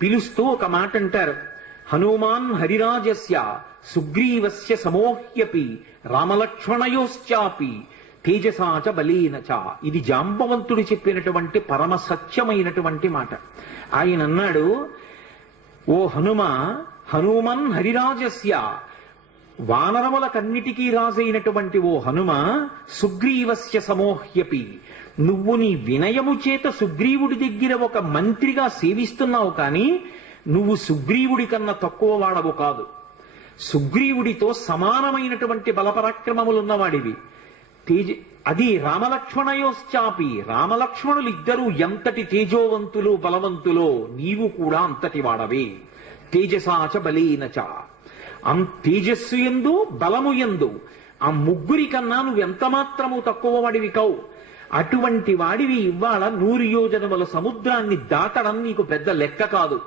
పిలుస్తూ ఒక మాట అంటారు, హనుమాన్ హరిరాజస్య సుగ్రీవస్య సమోహ్యపి రామలక్ష్మణయోశ్చాపి తేజసాచ బలేనచ. ఇది జాంబవంతుడు చెప్పినటువంటి పరమ సత్యమైనటువంటి మాట. ఆయన అన్నాడు, ఓ హనుమన్ హరిరాజస్య, వానరములకన్నిటికీ రాజైనటువంటి ఓ హనుమ, సుగ్రీవస్య సమోహ్యపి, నువ్వు నీ వినయము చేత సుగ్రీవుడి దగ్గర ఒక మంత్రిగా సేవిస్తున్నావు, కానీ నువ్వు సుగ్రీవుడి కన్నా తక్కువ వాడవు కాదు. సుగ్రీవుడితో సమానమైనటువంటి బలపరాక్రమములున్నవాడివి. అది రామలక్ష్మణయోశ్చాపి, రామలక్ష్మణులిద్దరూ ఎంతటి తేజోవంతులు బలవంతులో నీవు కూడా అంతటి వాడవే. తేజసాచ బలేనచ, తేజస్సు యందు బలము యందు ఆ ముగ్గురి కన్నా నువ్వెంత మాత్రము తక్కువ వాడివి కావు. అటువంటి వాడివి ఇవాళ 100 యోజనముల సముద్రాన్ని దాటడం నీకు పెద్ద లెక్క కాదు.